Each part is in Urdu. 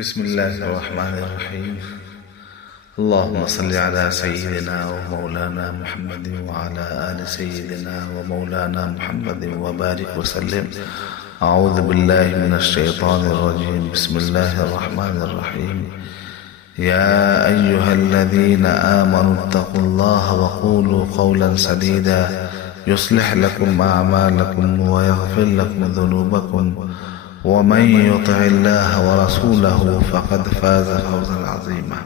بسم الله الرحمن الرحيم. اللهم صل على سيدنا ومولانا محمد وعلى آل سيدنا ومولانا محمد وبارك وسلم. أعوذ بالله من الشيطان الرجيم. بسم الله الرحمن الرحيم. يا أيها الذين آمنوا اتقوا الله وقولوا قولا سديدا يصلح لكم أعمالكم ويغفر لكم ذنوبكم ومن يطع الله ورسوله فقد فاز فوزا عظيما.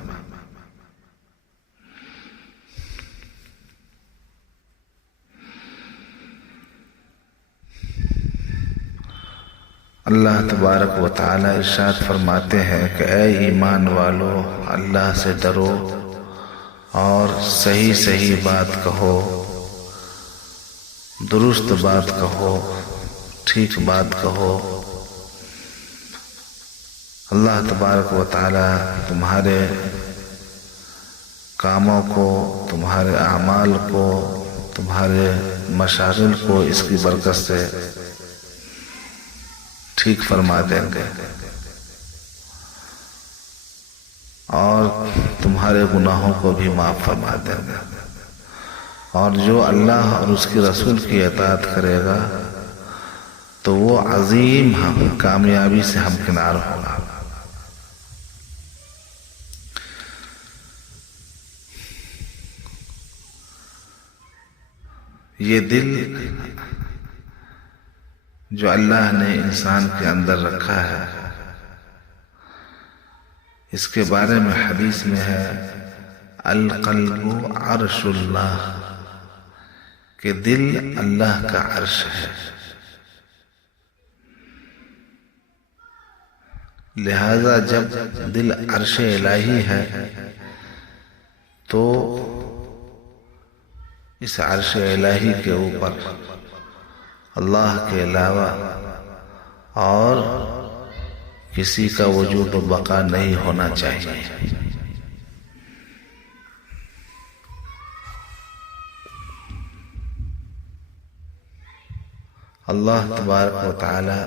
اللہ تبارک و تعالی ارشاد فرماتے ہیں کہ اے ایمان والو، اللہ سے ڈرو اور صحیح صحیح بات کہو، درست بات کہو، ٹھیک بات کہو۔ اللہ تبارک و تعالی تمہارے کاموں کو، تمہارے اعمال کو، تمہارے مشاغل کو اس کی برکت سے ٹھیک فرما دیں گے اور تمہارے گناہوں کو بھی معاف فرما دیں گے، اور جو اللہ اور اس کی رسول کی اطاعت کرے گا تو وہ عظیم کامیابی سے ہمکنار ہوگا۔ یہ دل جو اللہ نے انسان کے اندر رکھا ہے، اس کے بارے میں حدیث میں ہے القلب عرش اللہ، کہ دل اللہ کا عرش ہے۔ لہذا جب دل عرش الہی ہے تو اس عرش الہی کے اوپر اللہ کے علاوہ اور کسی کا وجود و بقا نہیں ہونا چاہیے۔ اللہ تبارک و تعالی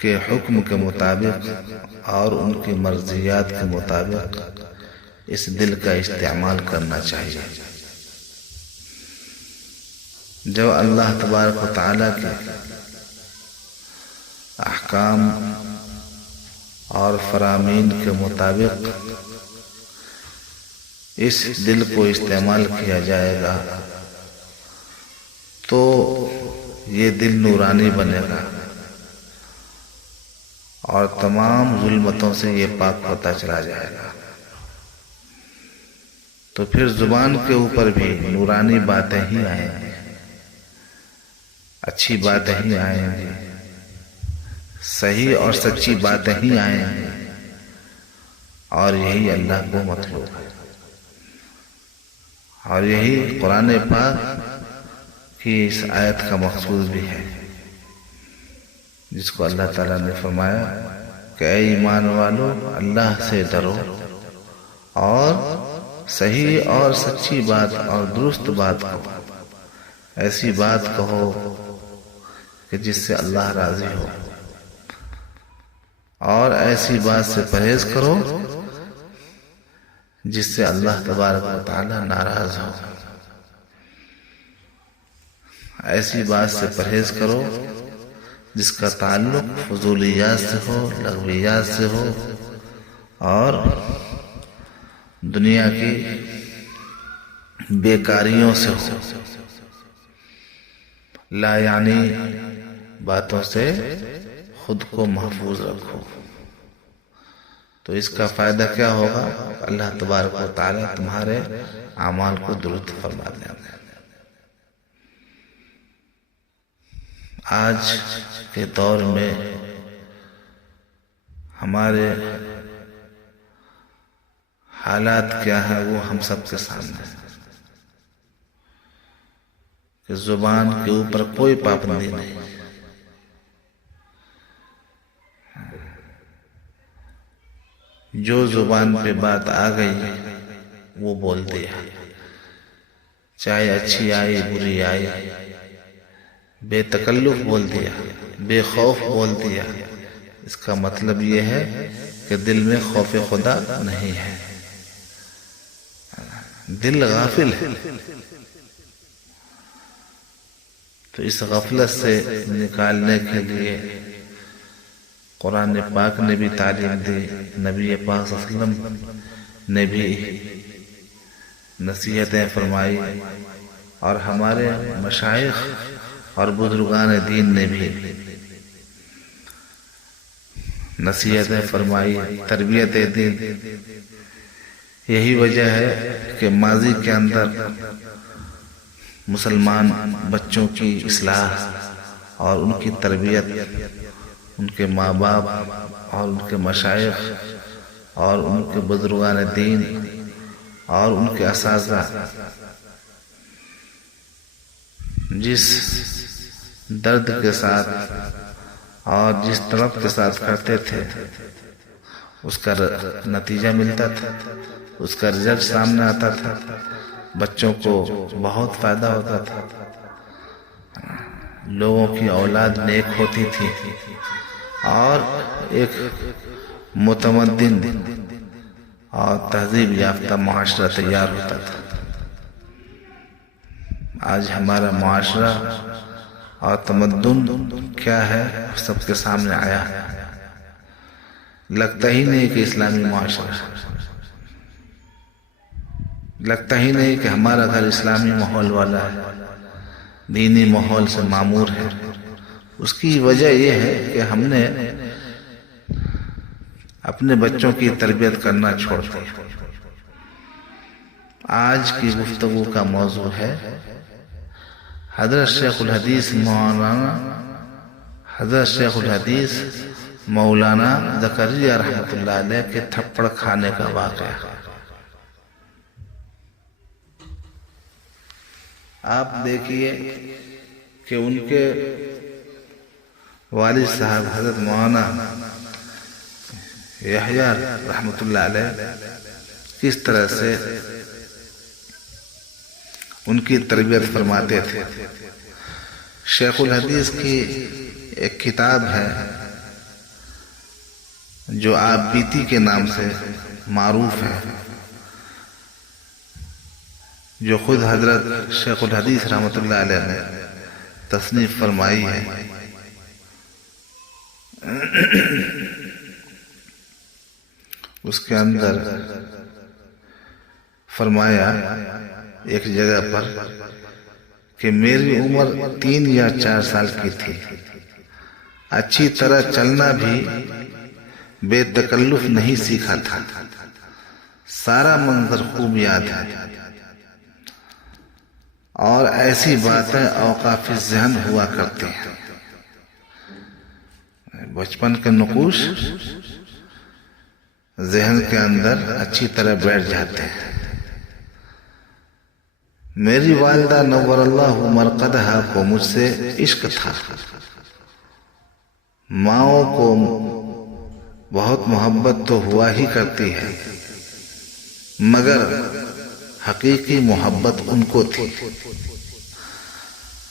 کے حکم کے مطابق اور ان کی مرضیات کے مطابق اس دل کا استعمال کرنا چاہیے۔ جب اللہ تبارک و تعالی کے احکام اور فرامین کے مطابق اس دل کو استعمال کیا جائے گا تو یہ دل نورانی بنے گا اور تمام ظلمتوں سے یہ پاک ہوتا چلا جائے گا۔ تو پھر زبان کے اوپر بھی نورانی باتیں ہی آئیں گی، اچھی باتیں ہی آئیں گی، صحیح اور سچی باتیں ہی آئیں گی، اور یہی اللہ کو مطلوب ہے، اور یہی قرآن پاک کی اس آیت کا مقصود بھی ہے، جس کو اللہ تعالیٰ نے فرمایا کہ اے ایمان والو، اللہ سے ڈرو اور صحیح اور سچی بات اور درست بات کہو، ایسی بات کہو کہ جس سے اللہ راضی ہو، اور ایسی بات سے پرہیز کرو جس سے اللہ تبارک و تعالی ناراض ہو۔ ایسی بات سے پرہیز کرو جس کا تعلق فضولیات سے ہو، لغویات سے ہو، اور دنیا کی بیکاریوں سے ہو، لا یعنی باتوں سے خود کو محفوظ رکھو۔ تو اس کا فائدہ کیا ہوگا؟ اللہ تبارک و تعالی تمہارے اعمال کو درست فرما دیں گے۔ آج کے دور میں ہمارے حالات کیا ہے وہ ہم سب کے سامنے ہے کہ زبان کے اوپر کوئی پابندی نہیں، جو زبان پہ بات آ گئی وہ بول دیا، چاہے اچھی آئی بری آئی، بے تکلف بول دیا، بے خوف بول دیا، اس کا مطلب یہ ہے کہ دل میں خوف خدا نہیں ہے، دل غافل ہے۔ تو اس غفلت سے نکالنے کے لیے قرآن پاک نے بھی تعلیم دی، نبی پاک صلی اللہ علیہ وسلم نے بھی نصیحتیں فرمائی، اور ہمارے مشائخ اور بزرگان دین نے بھی نصیحتیں فرمائی، تربیت دی۔ یہی وجہ ہے کہ ماضی کے اندر مسلمان بچوں کی اصلاح اور ان کی تربیت ان کے ماں باپ اور ان کے مشائخ اور ان کے بزرگان دین اور ان کے اساتذہ جس درد کے ساتھ اور جس طلب کے ساتھ کرتے تھے، اس کا نتیجہ ملتا تھا، اس کا رزلٹ سامنے آتا تھا، بچوں کو بہت فائدہ ہوتا تھا، لوگوں کی اولاد نیک ہوتی تھی اور ایک متمدن اور تہذیب یافتہ معاشرہ تیار ہوتا تھا۔ آج ہمارا معاشرہ اور تمدن کیا ہے سب کے سامنے آیا ہے، لگتا ہی نہیں کہ اسلامی معاشرہ، لگتا ہی نہیں کہ ہمارا گھر اسلامی ماحول والا ہے، دینی ماحول سے معمور ہے۔ اس کی وجہ یہ ہے کہ ہم نے اپنے بچوں کی تربیت کرنا چھوڑ دیا۔ آج کی گفتگو کا موضوع ہے حضرت شیخ الحدیث مولانا زکریا رحمۃ اللہ علیہ کے تھپڑ کھانے کا واقعہ۔ آپ دیکھیے کہ ان کے والد صاحب حضرت مولانا یحییٰ رحمۃ اللہ علیہ کس طرح سے ان کی تربیت فرماتے تھے۔ شیخ الحدیث کی ایک کتاب ہے جو آپ بیتی کے نام سے معروف ہے، جو خود حضرت شیخ الحدیث رحمۃ اللہ علیہ نے تصنیف فرمائی ہے۔ اس کے اندر فرمایا ایک جگہ پر کہ میری عمر 3 یا 4 سال کی تھی، اچھی طرح چلنا بھی بے تکلف نہیں سیکھا تھا، سارا منظر خوب یاد ہے، اور ایسی باتیں اوقاف ذہن ہوا کرتی ہیں، بچپن کے نقوش ذہن کے اندر اچھی طرح بیٹھ جاتے ہیں۔ میری والدہ نور اللہ مرقدہا کو مجھ سے عشق تھا، ماؤں کو بہت محبت تو ہوا ہی کرتی ہے، مگر حقیقی محبت ان کو تھی۔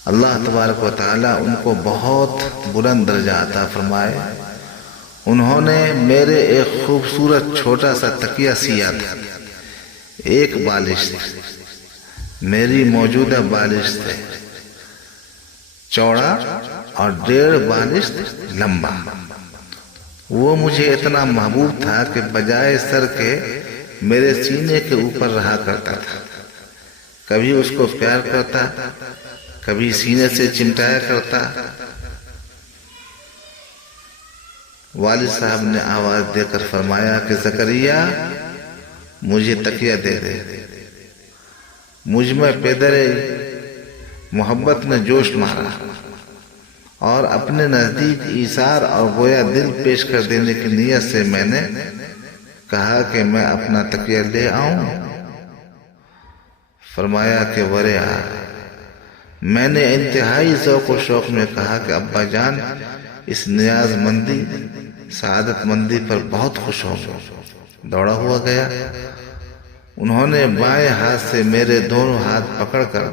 اللہ تبارک و تعالیٰ ان کو بہت بلند درجہ عطا فرمائے۔ انہوں نے میرے ایک خوبصورت چھوٹا سا تکیہ سیا تھا، ایک بالش تھی، میری موجودہ بالش سے چوڑا اور 1.5 بالش لمبا۔ وہ مجھے اتنا محبوب تھا کہ بجائے سر کے میرے سینے کے اوپر رہا کرتا تھا، کبھی اس کو پیار کرتا، کبھی سینے سے چمٹایا کرتا۔ والد صاحب نے آواز دے کر فرمایا کہ زکریا مجھے تکیہ دے دے۔ مجھ میں پیدر محبت نے جوش مارا اور اپنے نزدیک ایثار اور گویا دل پیش کر دینے کی نیت سے میں نے کہا کہ میں اپنا تکیہ لے آؤں۔ فرمایا کہ ورے آ۔ میں نے انتہائی ذوق و شوق میں کہا کہ ابا جان اس نیاز مندی سعادت مندی پر بہت خوش ہوں گا۔ دوڑا ہوا گیا، انہوں نے بائیں ہاتھ سے میرے دونوں ہاتھ پکڑ کر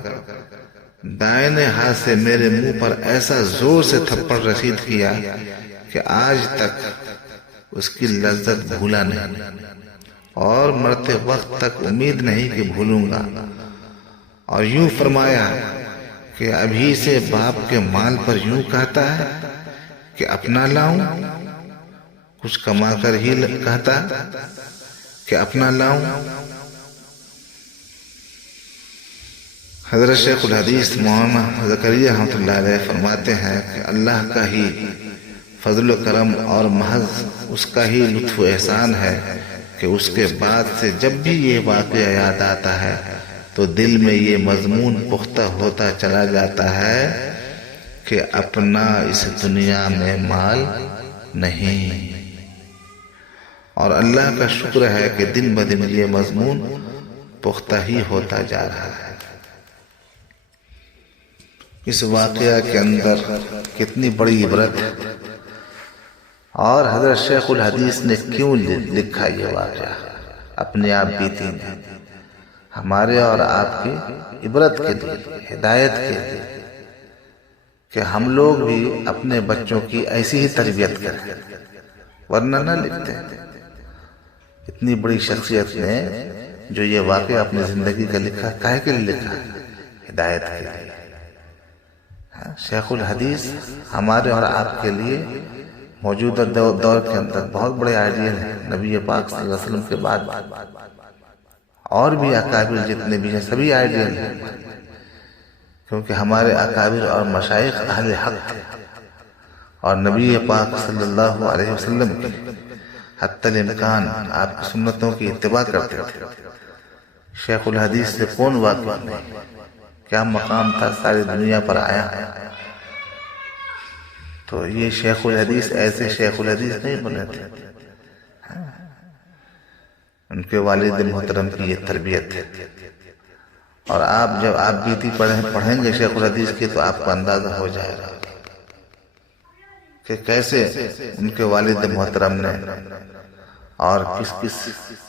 دائنے ہاتھ سے میرے منہ پر ایسا زور سے تھپڑ رسید کیا کہ آج تک اس کی لذت بھولا نہیں، اور مرتے وقت تک امید نہیں کہ بھولوں گا۔ اور یوں فرمایا کہ ابھی سے باپ کے مال پر یوں کہتا ہے کہ اپنا لاؤں، کچھ کما کر ہی کہتا کہ اپنا لاؤں۔ حضرت شیخ الحدیث مولانا زکریا رحمۃ اللہ علیہ فرماتے ہیں کہ اللہ کا ہی فضل و کرم اور محض اس کا ہی لطف و احسان ہے کہ اس کے بعد سے جب بھی یہ واقعہ یاد آتا ہے تو دل میں یہ مضمون پختہ ہوتا چلا جاتا ہے کہ اپنا اس دنیا میں مال نہیں۔ اور اللہ کا شکر ہے کہ دن بدن یہ مضمون پختہ ہی ہوتا جا رہا ہے۔ اس واقعہ کے اندر کتنی بڑی عبرت ہے، اور حضرت شیخ الحدیث نے کیوں لکھا یہ واقعہ؟ اپنے آپ بیتی نے ہمارے اور آپ کی عبرت کے لیے، ہدایت کے لیے، کہ ہم لوگ بھی اپنے بچوں کی ایسی ہی تربیت کریں، ورنہ نہ لکھتے۔ اتنی بڑی شخصیت نے جو یہ واقعہ اپنی زندگی کا لکھا، کاہے کے لیے لکھا؟ ہدایت کے لیے۔ شیخ الحدیث ہمارے اور آپ کے لیے موجودہ دور کے اندر بہت بڑے آئیڈیل ہیں۔ نبی پاک صلی اللہ علیہ وسلم کے بعد اور بھی اکابر جتنے بھی ہیں سبھی آئیڈیل ہیں، کیونکہ ہمارے اکابر اور مشائخ اہل حق تھے، اور نبی پاک صلی اللہ علیہ وسلم کی حتی الامکان آپ کی سنتوں کی اتباع کرتے تھے۔ شیخ الحدیث سے کون واقف نہیں؟ کیا مقام تھا، ساری دنیا پر آیا۔ تو یہ شیخ الحدیث ایسے شیخ الحدیث نہیں بنے تھے، ان کے والد محترم کی یہ تربیت ہے۔ اور آپ جب آپ بیتی پڑھیں گے شیخ الحدیث کی تو آپ کو اندازہ ہو جائے گا کہ کیسے ان کے والد محترم نے اور کس کس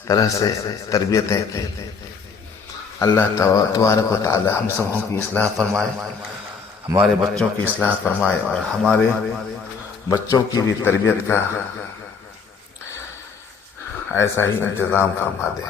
طرح سے تربیتیں کی۔ اللہ تبارک و تعالی ہم سبوں کی اصلاح فرمائے، ہمارے بچوں کی اصلاح فرمائے، اور ہمارے بچوں کی بھی تربیت کا ایسا ہی انتظام فرما دے۔